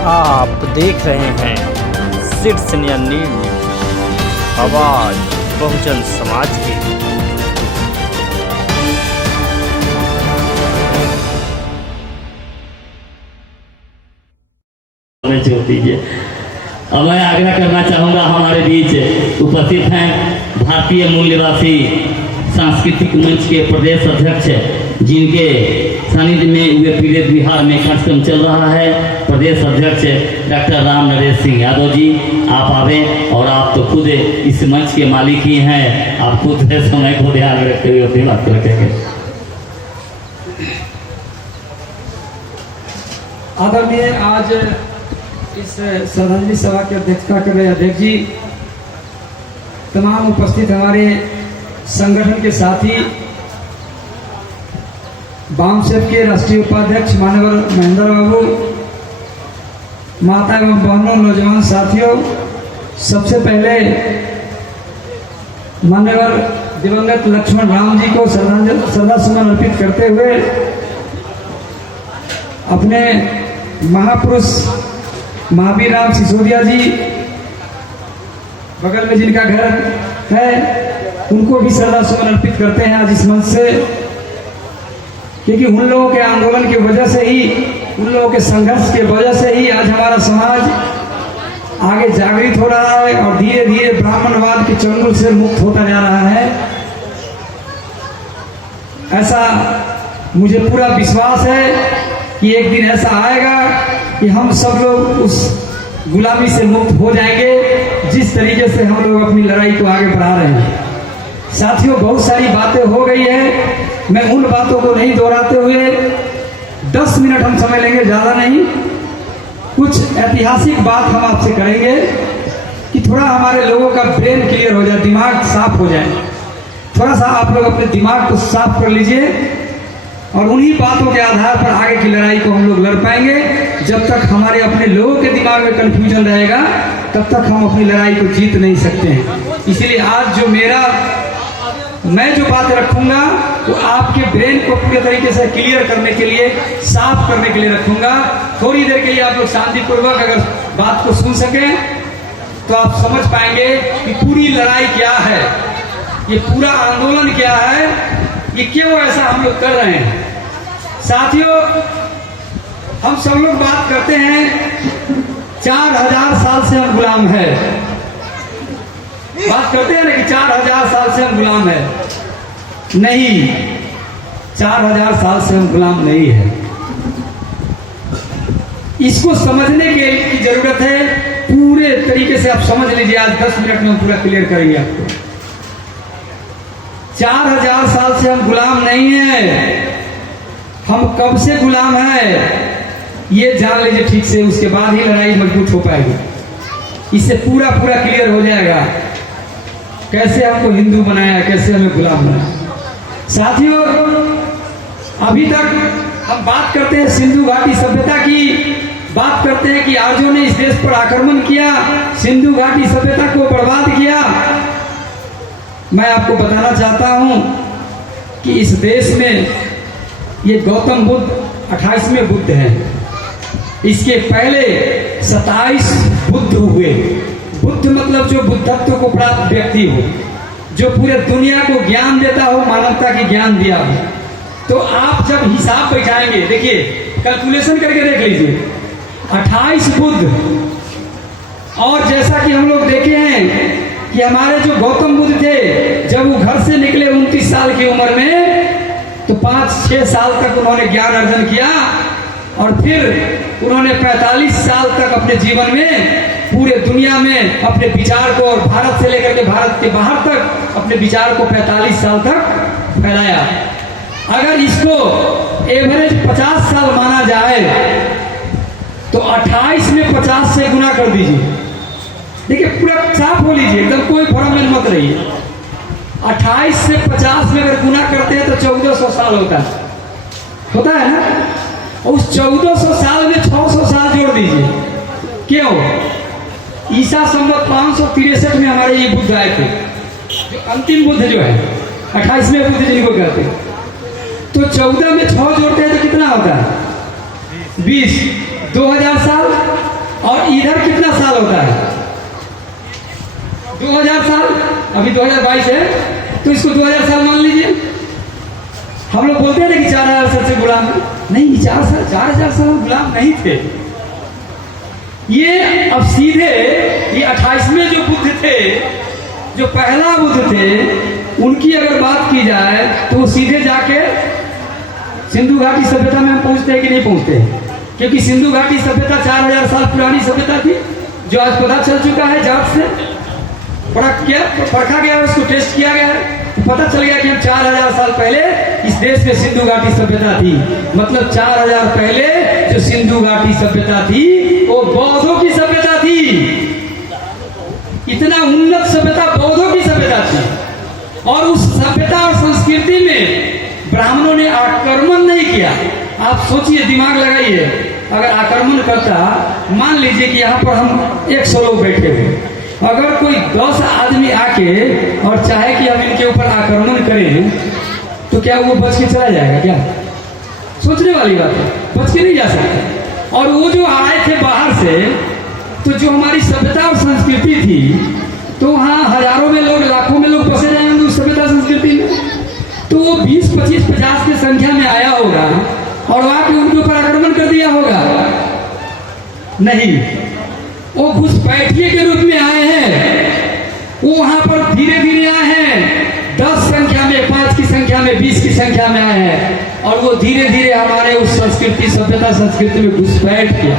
आप देख रहे हैं सिरसनिया न्यूज, आवाज बहुजन समाज की। छोड़ दीजिए। अब मैं आग्रह करना चाहूँगा, हमारे बीच उपस्थित हैं भारतीय मूल निवासी सांस्कृतिक मंच के प्रदेश अध्यक्ष, जिनके सानिध्य में हुए पीड़ित बिहार में कार्यक्रम चल रहा है, प्रदेश अध्यक्ष डॉक्टर राम नरेश सिंह यादव जी। आप आवे, और आप तो खुद इस मंच के मालिक ही हैं, आप खुद समय को ध्यान में रखते हुए बात रखेंगे। आदरणीय आज इस श्रद्धांजलि सभा की अध्यक्षता कर रहे अध्यक्ष जी, तमाम उपस्थित हमारे संगठन के साथी, वामसेप के राष्ट्रीय उपाध्यक्ष मान्यवर महेंद्र बाबू, माता एवं बहनों, नौजवान साथियों, सबसे पहले मान्यवर दिवंगत लक्ष्मण राम जी को श्रद्धा सुमन अर्पित करते हुए अपने महापुरुष महावीर राम सिसोदिया जी, बगल में जिनका घर है, उनको भी श्रद्धा सुमन अर्पित करते हैं आज इस मंच से, क्योंकि उन लोगों के आंदोलन की वजह से ही, उन लोगों के संघर्ष की वजह से ही आज हमारा समाज आगे जागृत हो रहा है और धीरे धीरे ब्राह्मणवाद के चंगुल से मुक्त होता जा रहा है। ऐसा मुझे पूरा विश्वास है कि एक दिन ऐसा आएगा कि हम सब लोग उस गुलामी से मुक्त हो जाएंगे, जिस तरीके से हम लोग अपनी लड़ाई को आगे बढ़ा रहे हैं। साथियों, बहुत सारी बातें हो गई है, मैं उन बातों को नहीं दोहराते हुए 10 मिनट हम समय लेंगे, ज़्यादा नहीं। कुछ ऐतिहासिक बात हम आपसे करेंगे कि थोड़ा हमारे लोगों का ब्रेन क्लियर हो जाए, दिमाग साफ हो जाए। थोड़ा सा आप लोग अपने दिमाग को साफ कर लीजिए और उन्हीं बातों के आधार पर आगे की लड़ाई को हम लोग लड़ पाएंगे। जब तक हमारे अपने लोगों के दिमाग में कंफ्यूजन रहेगा, तब तक हम अपनी लड़ाई को जीत नहीं सकते हैं। इसलिए आज जो मैं जो बातें रखूंगा वो आपके ब्रेन को पूरे तरीके से क्लियर करने के लिए, साफ करने के लिए रखूंगा। थोड़ी देर के लिए आप लोग शांतिपूर्वक अगर बात को सुन सकें तो आप समझ पाएंगे कि पूरी लड़ाई क्या है, ये पूरा आंदोलन क्या है, ये क्यों ऐसा हम लोग कर रहे हैं। साथियों, हम सब लोग बात करते हैं 4000 साल से हम गुलाम है, बात करते हैं ना कि 4000 साल से हम गुलाम है। नहीं, 4000 साल से हम गुलाम नहीं है। इसको समझने की जरूरत है, पूरे तरीके से आप समझ लीजिए। आज 10 मिनट में हम पूरा क्लियर करेंगे आपको। 4000 साल से हम गुलाम नहीं है, हम कब से गुलाम है ये जान लीजिए ठीक से, उसके बाद ही लड़ाई मजबूत हो पाएगी। इससे पूरा क्लियर हो जाएगा कैसे हमको हिंदू बनाया, कैसे हमें गुलाम बनाया। साथियों, अभी तक हम बात करते हैं सिंधु घाटी सभ्यता की, बात करते हैं कि आर्यों ने इस देश पर आक्रमण किया, सिंधु घाटी सभ्यता को बर्बाद किया। मैं आपको बताना चाहता हूं कि इस देश में ये गौतम बुद्ध 28वें बुद्ध हैं। इसके पहले 27 बुद्ध हुए। बुद्ध मतलब जो बुद्धत्व को प्राप्त व्यक्ति हो, जो पूरे दुनिया को ज्ञान देता हो, मानवता की ज्ञान दिया हो। तो आप जब हिसाब बैठाएंगे, देखिए कैलकुलेशन करके देख लीजिए, 28 बुद्ध, और जैसा कि हम लोग देखे हैं कि हमारे जो गौतम बुद्ध थे, जब वो घर से निकले 29 साल की उम्र में, तो 5-6 साल तक उन्होंने ज्ञान अर्जन किया और फिर उन्होंने 45 साल तक अपने जीवन में पूरे दुनिया में अपने विचार को, और भारत से लेकर के भारत के बाहर तक अपने विचार को 45 साल तक फैलाया। अगर इसको एवरेज 50 साल माना जाए तो 28 में 50 से गुना कर दीजिए। देखिए, पूरा साफ हो लीजिए, एकदम कोई भ्रम में मत रहिए। 28 से 50 में अगर गुना करते हैं तो 1400 साल होता है ना। उस 1400 साल में 600 साल जोड़ दीजिए। क्यों? ईसा संवत 563 में हमारे ये बुद्ध आए थे, जो अंतिम बुद्ध जो है, 28वें बुद्ध जिनको कहते हैं। तो 14 में 6 जोड़ते हैं तो कितना होता है? 20। 2000 साल और इधर कितना साल होता है? 2000 साल। अभी 2022 है तो इसको 2000 साल मान लीजिए। हम लोग बोलते हैं ना कि 4000 साल से गुलाम नहीं, 4000 साल गुलाम नहीं थे। ये अब सीधे ये 28वें जो बुद्ध थे, जो पहला बुद्ध थे, उनकी अगर बात की जाए तो वो सीधे जाके सिंधु घाटी सभ्यता में हम पहुंचते हैं कि नहीं पहुंचते? क्योंकि सिंधु घाटी सभ्यता 4000 साल पुरानी सभ्यता थी, जो आज पता चल चुका है, जांच से परखा गया है, उसको टेस्ट किया गया है, तो पता चल गया कि हम 4000 साल पहले इस देश में सिंधु घाटी सभ्यता थी। मतलब 4000 पहले जो सिंधु घाटी सभ्यता थी वो बौद्धों की सभ्यता थी। इतना उन्नत सभ्यता बौद्धों की सभ्यता थी। और उस सभ्यता और संस्कृति में ब्राह्मणों ने आक्रमण नहीं किया। आप सोचिए, दिमाग लगाइए, अगर आक्रमण करता, मान लीजिए कि यहाँ पर हम 100 लोग बैठे हुए, अगर कोई 10 आदमी आके और चाहे कि हम इनके ऊपर आक्रमण करें तो क्या वो बच के चला जाएगा? क्या सोचने वाली बात है, बच के नहीं जा सकता। और वो जो आए थे बाहर से, तो जो हमारी सभ्यता और संस्कृति थी, तो वहाँ हजारों में लोग, लाखों में लोग बसे जाएंगे उस सभ्यता संस्कृति में। तो वो 20, 25, 50 की संख्या में आया होगा और आके उनके ऊपर आक्रमण कर दिया होगा? नहीं, वो घुसपैठिए के रूप में आए हैं। वो वहां पर धीरे धीरे आए हैं, 10 संख्या में, 5 की संख्या में, 20 की संख्या में आए हैं, और वो धीरे धीरे हमारे उस संस्कृति, सभ्यता संस्कृति में घुसपैठ किया।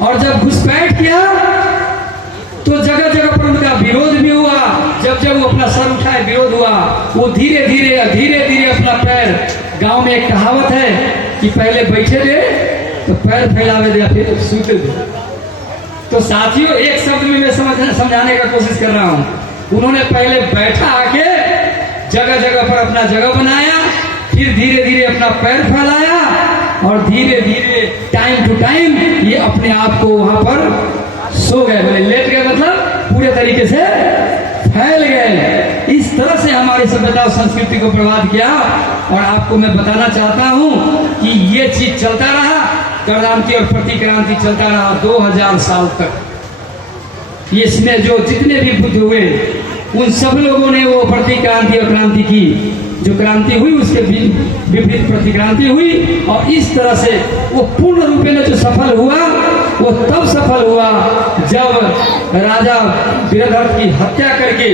और जब घुसपैठ किया तो जगह जगह पर उनका विरोध भी हुआ। जब जब वो अपना सर उठाए, विरोध हुआ। वो धीरे धीरे अपना पैर, गांव में एक कहावत है कि पहले बैठे दे तो पैर फैलावे दे, फिर सूते दे। तो साथियों, एक शब्द में मैं समझाने का कोशिश कर रहा हूं। उन्होंने पहले बैठा आके जगह जगह पर अपना जगह बनाया, फिर धीरे धीरे अपना पैर फैलाया, और धीरे धीरे टाइम टू टाइम ये अपने आप को वहां पर सो गए, बोले लेट गए, मतलब पूरे तरीके से फैल गए। इस तरह से हमारी सभ्यता और संस्कृति को बर्बाद किया। और आपको मैं बताना चाहता हूं कि ये चीज चलता रहा, क्रांति और प्रतिक्रांति चलता रहा 2000 साल तक। इसमें जो जितने भी बुद्ध हुए, उन सब लोगों ने वो प्रतिक्रांति और क्रांति की। जो क्रांति हुई उसके विपरीत प्रतिक्रांति हुई, और इस तरह से वो पूर्ण रूप में जो सफल हुआ, वो तब सफल हुआ जब राजा वीरभद्र की हत्या करके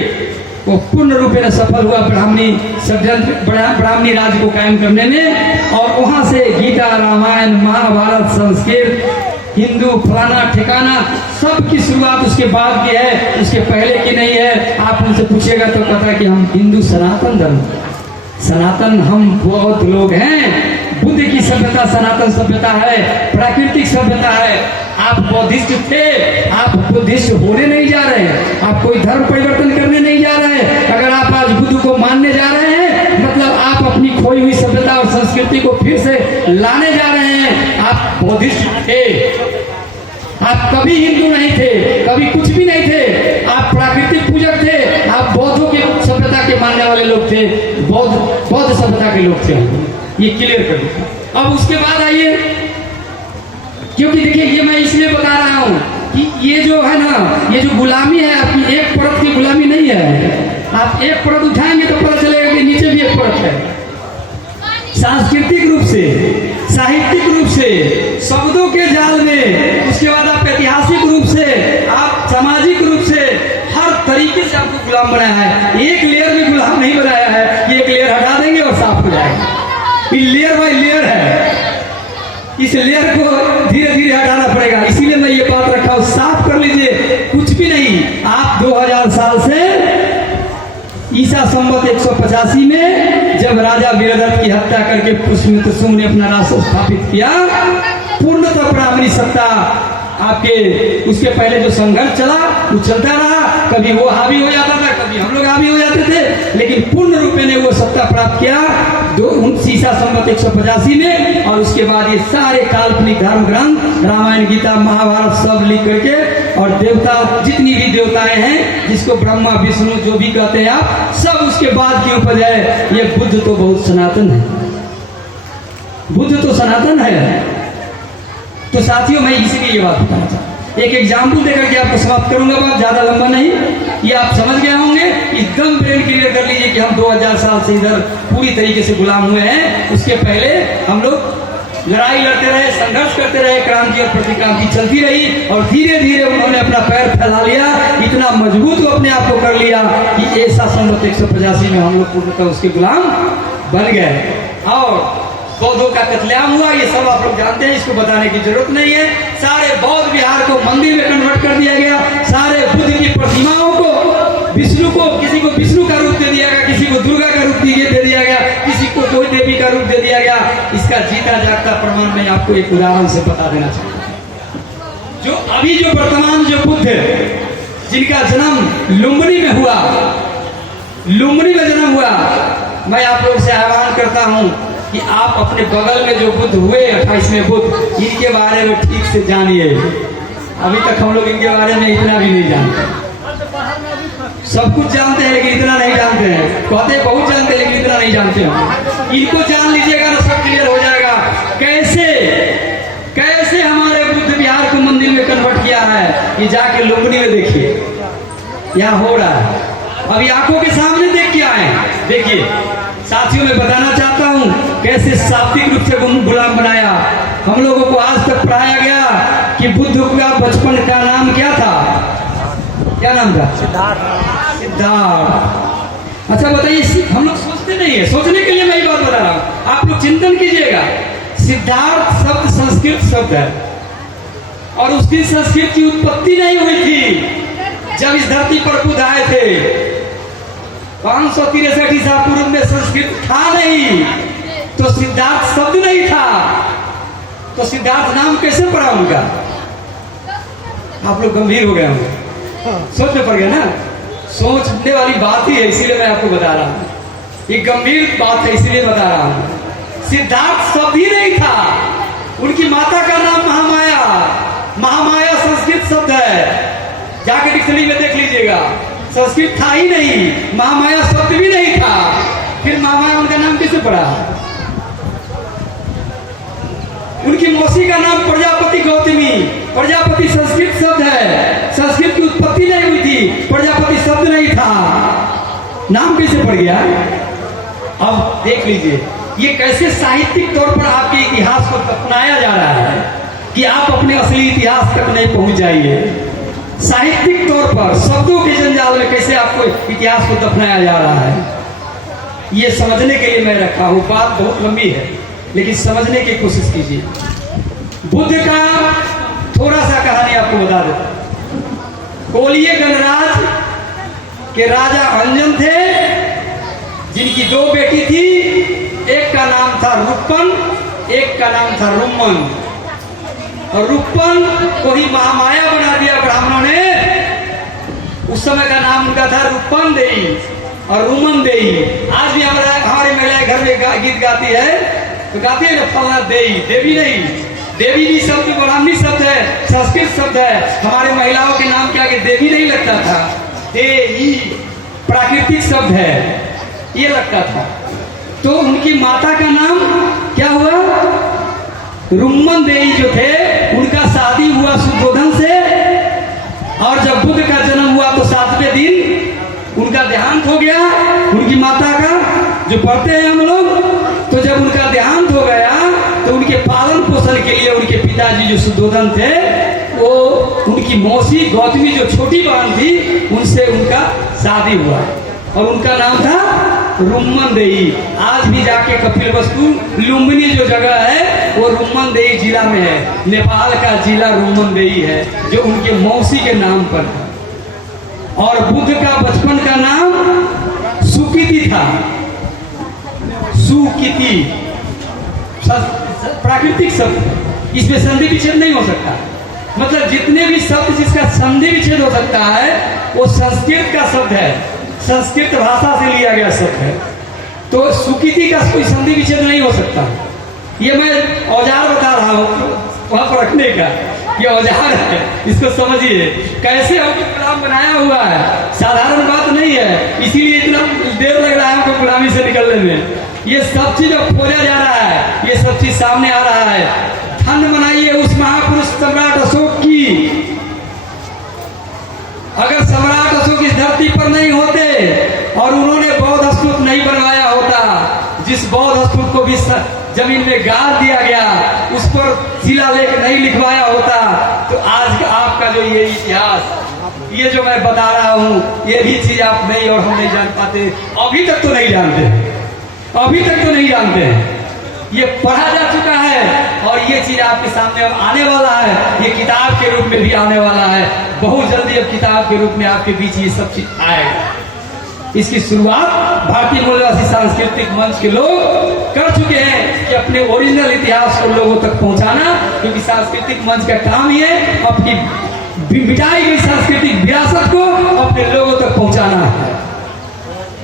वो पूर्ण रूप में सफल हुआ ब्राह्मणी षड्यंत्र, ब्राह्मणी राज्य को कायम करने में। और वहां से गीता, रामायण, महाभारत, संस्कृत, हिंदू, फलाना ठिकाना, सब की शुरुआत उसके बाद की है, उसके पहले की नहीं है। आप उनसे पूछेगा तो कहता है कि हम हिंदू सनातन धर्म, सनातन हम बहुत लोग हैं। बुद्ध की सभ्यता सनातन सभ्यता है, प्राकृतिक सभ्यता है। आप बौद्धिस्ट थे, आप बुद्धिस्ट होने नहीं जा रहे हैं, आप कोई धर्म परिवर्तन करने नहीं जा रहे हैं। अगर आप आज बुद्ध को मानने जा रहे हैं, मतलब आप अपनी खोई हुई सभ्यता और संस्कृति को फिर से लाने जा रहे हैं। आप बौद्धिस्ट थे, आप कभी हिंदू नहीं थे, कभी कुछ भी नहीं थे, आप प्राकृतिक पूजक थे, आप बौद्धों की सभ्यता के मानने वाले लोग थे, बौद्ध सभ्यता के लोग थे। ये क्लियर कर दिया। अब उसके बाद आइए, क्योंकि देखिए ये मैं इसलिए बता रहा हूं कि ये जो है ना, ये जो गुलामी है, आपकी एक परत की गुलामी नहीं है। आप एक परत उठाएंगे तो पता चलेगा कि नीचे भी एक परत है। सांस्कृतिक रूप से, साहित्यिक रूप से, शब्दों के जाल में, उसके बाद आप ऐतिहासिक रूप से, आप सामाजिक रूप से, हर तरीके से आपको गुलाम बनाया है। एक लेयर में गुलाम नहीं बनाया है, एक लेयर हटा देंगे और साफ हो जाएगा। ये लेयर बाय लेयर है, इस लेयर को धीरे धीरे हटाना पड़ेगा। इसीलिए मैं ये बात रखा हूं, साफ कर लीजिए। कुछ भी नहीं, आप 2000 साल से ईसा संवत 185 में जब राजा वीरभद्र की हत्या करके पुष्यमित्र शुंग ने अपना राष्ट्र स्थापित किया, पूर्णतः ब्राह्मणी सत्ता आपके, उसके पहले जो संघर्ष चला वो चलता रहा। कभी वो हावी हो जाता था, कभी हम लोग हावी हो जाते थे, लेकिन पूर्ण रूप में वो सत्ता प्राप्त किया ईसा संवत 185 में। और उसके बाद ये सारे काल्पनिक धर्म ग्रंथ, रामायण, गीता, महाभारत सब लिख करके, और देवता, जितनी भी देवताएं हैं, जिसको ब्रह्मा विष्णु जो भी कहते हैं आप, सब उसके बाद की उपज है। ये बुद्ध तो बहुत सनातन है, बुद्ध तो सनातन है। तो साथियों मैं इसीलिए ये बात बताना चाहता हूं। एक एग्जाम्पल देकर के आपको समाप्त करूंगा, बात ज्यादा लंबा नहीं, ये आप समझ गए होंगे। एकदम ब्रेन क्लियर कर लीजिए कि हम 2000 साल से इधर पूरी तरीके से गुलाम हुए हैं। उसके पहले हम लोग लड़ाई लड़ते रहे, संघर्ष करते रहे, क्रांति और प्रतिक्रांति चलती रही और धीरे धीरे उन्होंने अपना पैर फैला लिया, इतना मजबूत अपने आप को कर लिया कि ऐसा सन 185 में हम लोग पूर्णतः उसके गुलाम बन गए। और बौद्धों का कत्लेआम हुआ, ये सब आप लोग जानते हैं, इसको बताने की जरूरत नहीं है। सारे बौद्ध विहार को मंदिर में कन्वर्ट कर दिया गया, सारे बुद्ध की प्रतिमाओं को, विष्णु को, किसी को विष्णु का रूप दे दिया गया, किसी को दुर्गा का रूप दे दिया गया, किसी को कोई देवी का रूप दे दिया गया। इसका जीता जागता प्रमाण मैं आपको एक उदाहरण से बता देना चाहता हूं। जो अभी जो वर्तमान जो बुद्ध जिनका जन्म लुम्बिनी में हुआ, लुम्बिनी में जन्म हुआ, मैं आप लोग से आह्वान करता हूं कि आप अपने बगल में जो बुद्ध हुए 28वें बुद्ध, इनके बारे में ठीक से जानिए। अभी तक हम लोग इनके बारे में इतना भी नहीं जानते। सब कुछ जानते हैं लेकिन इतना नहीं जानते हैं, कहते बहुत जानते हैं लेकिन इतना नहीं जानते हैं। इनको जान लीजिएगा ना, सब क्लियर हो जाएगा। कैसे कैसे हमारे बुद्ध विहार को मंदिर में कन्वर्ट किया है, ये जाके लुम्बिनी में देखिए, यहाँ हो रहा है। अभी आंखों के सामने देख के आए, देखिए साथियों मैं बताना चाहता हूं कैसे शाब्दिक रूप से गुलाम बनाया। हम लोगों को आज तक पढ़ाया गया कि बुद्ध का बचपन का नाम क्या था, क्या नाम था? सिद्धार्थ। सिद्धार्थ। अच्छा बताइए, हम लोग सोचते नहीं है, सोचने के लिए मैं ये बात बता रहा हूं, आप लोग चिंतन कीजिएगा। सिद्धार्थ शब्द संस्कृत शब्द है और उसकी संस्कृत की उत्पत्ति नहीं हुई थी जब इस धरती पर बुद्ध आए थे। 563 ईसा पूर्व में संस्कृत था नहीं, तो सिद्धार्थ शब्द नहीं था, तो सिद्धार्थ नाम कैसे पड़ा उनका? आप लोग गंभीर हो गए होंगे, सोच में पड़ गया ना। सोचने वाली बात ही है, इसीलिए मैं आपको बता रहा हूं, ये गंभीर बात है इसीलिए बता रहा हूं। सिद्धार्थ शब्द ही नहीं था, उनकी माता का नाम महामाया, महामाया संस्कृत शब्द है, जाके डिक्शनरी में देख लीजिएगा। संस्कृत था ही नहीं, महामाया शब्द भी नहीं था, फिर महामाया उनका नाम कैसे पड़ा? उनकी मौसी का नाम प्रजापति गौतमी, प्रजापति संस्कृत शब्द है, संस्कृत की उत्पत्ति नहीं हुई थी, प्रजापति शब्द नहीं था, नाम कैसे पड़ गया? अब देख लीजिए ये कैसे साहित्यिक तौर पर आपके इतिहास को दफनाया जा रहा है कि आप अपने असली इतिहास तक नहीं पहुंच जाइए। साहित्यिक तौर पर शब्दों के जंजाल में कैसे आपको इतिहास को दफनाया जा रहा है, ये समझने के लिए मैं रखा हूं। बात बहुत लंबी है लेकिन समझने की कोशिश कीजिए। बुद्ध का थोड़ा सा कहानी आपको बता देता। कोलिय गणराज के राजा अंजन थे, जिनकी 2 बेटी थी, एक का नाम था रुक्पन, एक का नाम था रुम्मन। और रुक्पन को ही महामाया बना दिया ब्राह्मणों ने। उस समय का नाम उनका था रुक्पन देई और रुमन देई। आज भी हमारे महिलाएं घर में गीत गाती है तो गाती है ना, फलना देई, देवी नहीं, देवी भी शब्द ब्राह्मणी शब्द है, संस्कृत शब्द है। हमारे महिलाओं के नाम के आगे देवी नहीं लगता था, देई प्राकृतिक शब्द है, ये लगता था। तो उनकी माता का नाम क्या हुआ? रुम्मन देई जो थे, उनका शादी हुआ सुद्धोधन से, और जब बुद्ध का जन्म हुआ तो 7वें दिन उनका देहांत हो गया, उनकी माता का, जो पढ़ते हैं हम लोग। तो जब उनका देहांत हो गया तो उनके पालन पोषण के लिए उनके पिताजी जो सुद्धोधन थे, वो उनकी मौसी गौतमी जो छोटी बहन थी, उनसे उनका शादी हुआ और उनका नाम था रुम्मन देई। आज भी जाके कपिलवस्तु लुम्बिनी जो जगह है वो रुम्मन देई जिला में है, नेपाल का जिला रुम्मन देई है, जो उनके मौसी के नाम पर है। और बुद्ध का बचपन का नाम सुकीति था, सुकीति प्राकृतिक शब्द, इसमें संधि विच्छेद नहीं हो सकता। मतलब जितने भी शब्द जिसका संधि विच्छेद हो सकता है वो संस्कृत का शब्द है, संस्कृत भाषा से लिया गया शब्द है। तो सुकीति का कोई संधि विच्छेद नहीं हो सकता। ये मैं औजार बता रहा हूँ वहां पर रखने का, ये औजार है, इसको समझिए कैसे हमको गुलाम बनाया हुआ है, साधारण बात नहीं है। इसीलिए इतना देर लग रहा है हमको गुलामी से निकलने में। ये सब चीज अब खोजा जा रहा है, ये सब चीज चीज सामने आ रहा है। धन्य मनाइए उस महापुरुष सम्राट अशोक की। अगर सम्राट अशोक इस धरती पर नहीं होते और उन्होंने बौद्ध स्तूप नहीं बनवाया होता, जिस बौद्ध स्तूप को भी जमीन में गाड़ दिया गया, उस पर शिलालेख नहीं लिखवाया होता, तो आज का आपका जो ये इतिहास, ये जो मैं बता रहा हूँ, ये भी चीज आप नहीं और हम नहीं जान पाते। अभी तक तो नहीं जानते, अभी तक तो नहीं जानते हैं। ये पढ़ा जा चुका है और ये चीज आपके सामने अब आने वाला है। ये किताब के रूप में भी आने वाला है। बहुत जल्दी अब किताब के रूप में आपके बीच ये सब चीज आएगा। इसकी शुरुआत भारतीय मूलवासी सांस्कृतिक मंच के लोग कर चुके हैं कि अपने ओरिजिनल इतिहास को लोगों तक पहुंचाना, क्योंकि सांस्कृतिक मंच का काम ही है अपनी मिटाई गई सांस्कृतिक विरासत को अपने लोगों तक पहुंचाना है।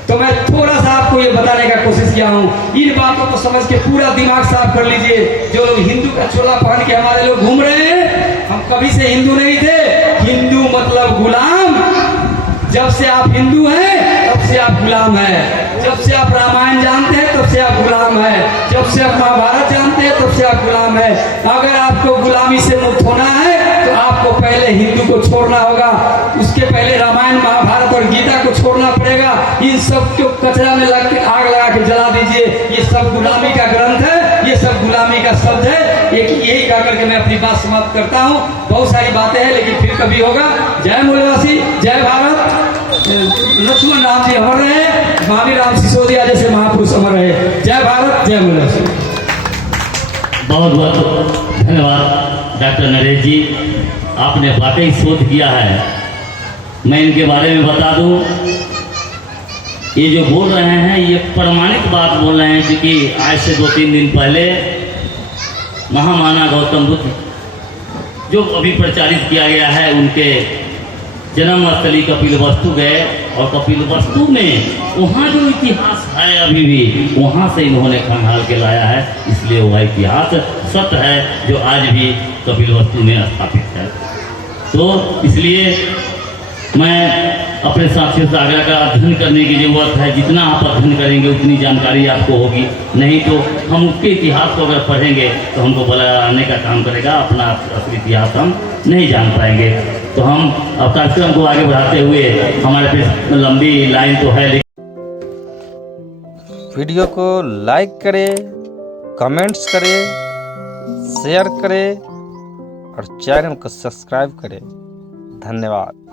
तो मैं थोड़ा सा आपको ये बताने का कोशिश किया हूँ। इन बातों को समझ के पूरा दिमाग साफ कर लीजिए। जो लोग हिंदू का चोला पहन के हमारे लोग घूम रहे हैं, हम कभी से हिंदू नहीं थे। हिंदू मतलब गुलाम। जब से आप हिंदू हैं तब से आप गुलाम हैं। जब से आप रामायण जानते हैं तब से आप गुलाम हैं। जब से आप महाभारत जानते हैं तब से आप गुलाम हैं। अगर आपको गुलामी से मुक्त होना है तो आपको पहले हिंदू को छोड़ना होगा। उसके पहले रामायण महाभारत और गीता को छोड़ना पड़ेगा। इन सब को कचरा में लग के आग लगा के जला दीजिए। ये सब गुलामी का ग्रंथ है, ये सब गुलामी का शब्द है। एक यही कह करके मैं अपनी बात समाप्त करता हूँ। बहुत सारी बातें हैं लेकिन फिर कभी होगा। जय मूलवासी, जय भारत। लक्ष्मण राम जी अमर रहे, महावीर राम सिसोदिया जैसे महापुरुष अमर रहे। जय भारत, जय मूलवासी। बहुत बहुत धन्यवाद डॉक्टर नरेश जी, आपने वाकई शोध किया है। मैं इनके बारे में बता दूं, ये जो बोल रहे हैं ये प्रमाणित बात बोल रहे हैं, क्योंकि आज से 2-3 दिन पहले महामाना गौतम बुद्ध जो अभी प्रचारित किया गया है, उनके जन्मस्थली कपिलवस्तु गए और कपिलवस्तु में वहाँ जो इतिहास है अभी भी वहाँ से इन्होंने खंगाल के लाया है। इसलिए वह इतिहास सत्य है जो आज भी कपिलवस्तु में स्थापित है। तो इसलिए मैं अपने साथियों से आग्रह का अध्ययन करने की जरूरत है। जितना आप अध्ययन करेंगे उतनी जानकारी आपको होगी। नहीं तो हम उसके इतिहास को अगर पढ़ेंगे तो हमको बनाने का काम करेगा, अपना असली इतिहास हम नहीं जान पाएंगे। तो हम अब कार्यक्रम को आगे बढ़ाते हुए, हमारे पे लंबी लाइन तो है, वीडियो को लाइक करें, कमेंट्स करें, शेयर करें और चैनल को सब्सक्राइब करें। धन्यवाद।